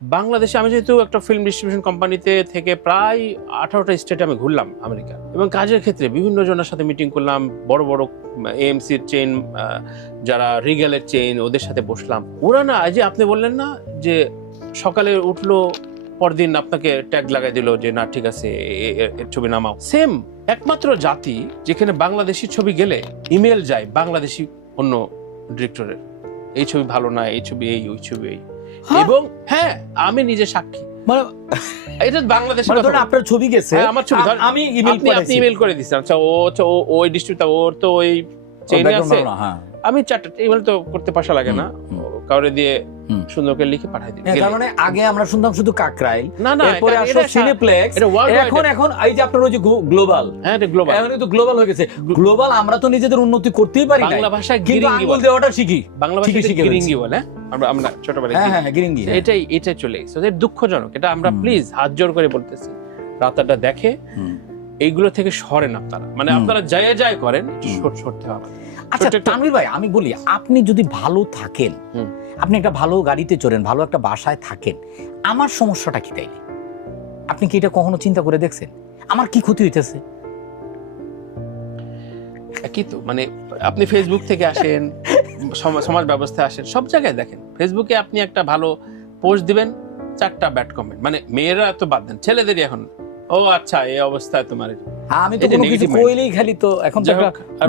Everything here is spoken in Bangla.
বাংলাদেশে আমি যেহেতু একটা ফিল্ম ডিস্ট্রিবিউশন কোম্পানিতে থেকে প্রায় 18টা স্টেটে আমি ঘুরলাম আমেরিকা, এবং কাজের ক্ষেত্রে বিভিন্ন জনের সাথে মিটিং করলাম, বড় বড় এএমসির চেইন, যারা রিগেলের চেইন, ওদের সাথে বসলাম। ওরা না, এই যে আপনি বললেন না যে সকালে উঠলো, পরদিন আপনাকে ট্যাগ লাগাই দিল যে না ঠিক আছে এর ছবি নামাও। সেম একমাত্র জাতি যেখানে বাংলাদেশি ছবি গেলে ইমেল যায় বাংলাদেশি অন্য ডিরেক্টরের, এই ছবি ভালো না, এই ছবি এই, ওই ছবি এই। এবং হ্যাঁ, আমি নিজে সাক্ষী, মানে এটা বাংলাদেশে আপনার ছবি গেছে, আমার ছবি আমি ইমেল আপনি ইমেল করে দিচ্ছেন, আচ্ছা ওই ডিস্ট্রিবিউটর, ওর তো ওই চেইনে আছে, আমি 4টা ইমেল তো করতে পাশা লাগে না, কাউরে দিয়ে সুন্দর করে লিখে পাঠাই দিই। তার মানে আগে আমরা শুনতাম শুধু কাকরাইল, না না, এরপরে আসলো সিনেপ্লেক্স, এখন এই যে আপনার ওই যে গ্লোবাল, হ্যাঁ এটা গ্লোবাল, এখন তো গ্লোবাল হয়ে গেছে। গ্লোবাল আমরা তো নিজেদের উন্নতি করতেই পারি না, বাংলা ভাষায় কিন্তু গিরিঙ্গি আঙ্গুল দেওয়াটা শিখি, বাংলা ভাষায় গিরিঙ্গি বলে আমরা ছোটবেলায়। হ্যাঁ হ্যাঁ গিরিঙ্গি, এটাই চলে গেছে, এটা দুঃখজনক। এটা আমরা প্লিজ হাত জোর করে বলতেছি, রাতাটা দেখে এইগুলো থেকে সরেন আপনারা, মানে আপনারা যায় করেন, সরতে হবে। আচ্ছা তানভীর ভাই, আমি বলি, আপনি যদি ভালো থাকেন, আপনি একটা ভালো গাড়িতে চড়েন, ভালো একটা বাসায় থাকেন, আমার সমস্যাটা কি তাইলে? আপনি কি এটা কখনো চিন্তা করে দেখছেন আমার কি ক্ষতি হইতেছে? কি তো মানে আপনি ফেসবুক থেকে আসেন, সমাজ ব্যবস্থায় আসেন, সব জায়গায় দেখেন, ফেসবুকে আপনি একটা ভালো পোস্ট দিবেন, 4টা ব্যাড কমেন্ট, মানে মেয়েরা তো বাদ দেন, ছেলেদেরই এখন, ও আচ্ছা এই অবস্থায় তোমার, আমি তো কোনো কিছু কইলেই খালি তো এখন আর